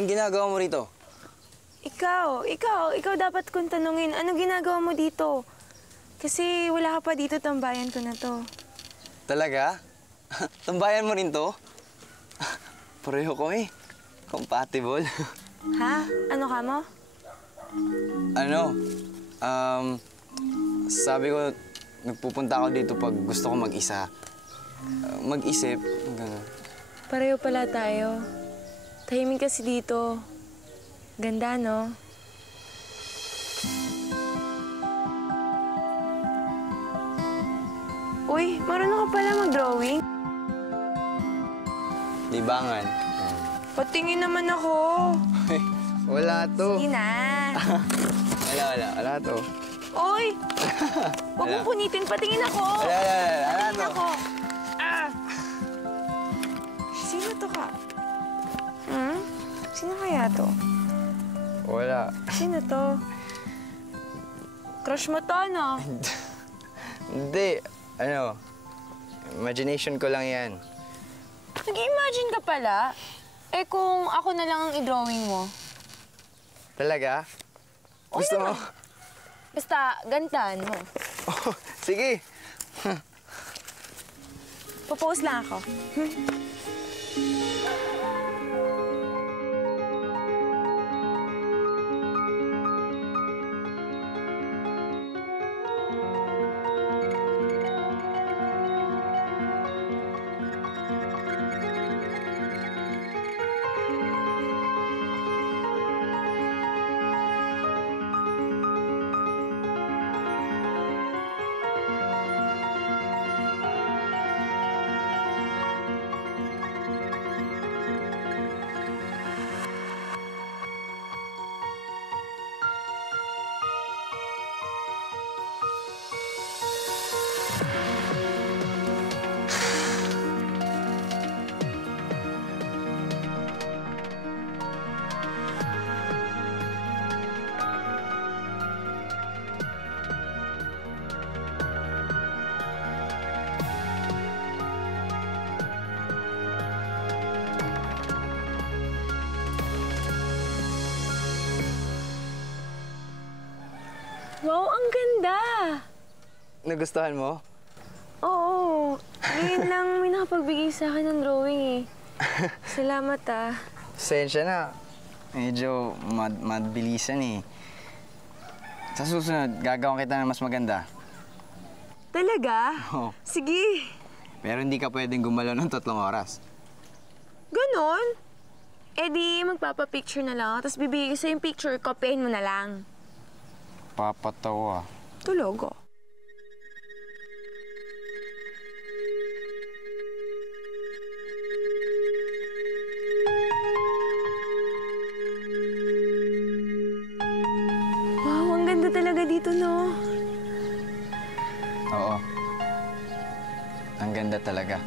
Anong ginagawa mo rito? Ikaw dapat kong tanungin, ano ginagawa mo dito? Kasi wala ka pa dito, tambayan ko na to. Talaga? Tambayan mo rin to? Pareho ko eh. Compatible. Ha? Ano ka mo? Ano? Sabi ko, nagpupunta ako dito pag gusto ko mag-isa. Mag-isip, gano'n. Pareho pala tayo. Tahimik kasi dito. Ganda, no? Uy, marunong ka pala mag-drawing? Libangan. Patingin naman ako. Wala to. Sige na. Wala to. Uy! Huwag mong punitin, patingin ako. Wala Patingin to. ako. Sino to ka? Sino kaya to? Wala. Sino to? Crush mo to, no? Hindi. Ano? Imagination ko lang yan. Nag-imagine ka pala? Eh kung ako na lang ang i-drawing mo? Talaga? Gusto mo? Basta, gantan mo. Oh, sige. Propose lang ako. Wow, ang ganda! Nagustuhan mo? Oo. Ngayon lang may nakapagbigay sa akin ng drawing eh. Salamat ah. Pasensya na. Medyo madbilisan eh. Sa susunod, gagawin kita ng mas maganda. Talaga? Oo. Sige. Pero hindi ka pwedeng gumalaw ng 3 oras. Ganon? Eh di, magpapapicture na lang. Tapos bibigay ko sa yung picture, kopyahin mo na lang. Papatawa. Tulog oh. Wow, ang ganda talaga dito, no? Oo. Ang ganda talaga.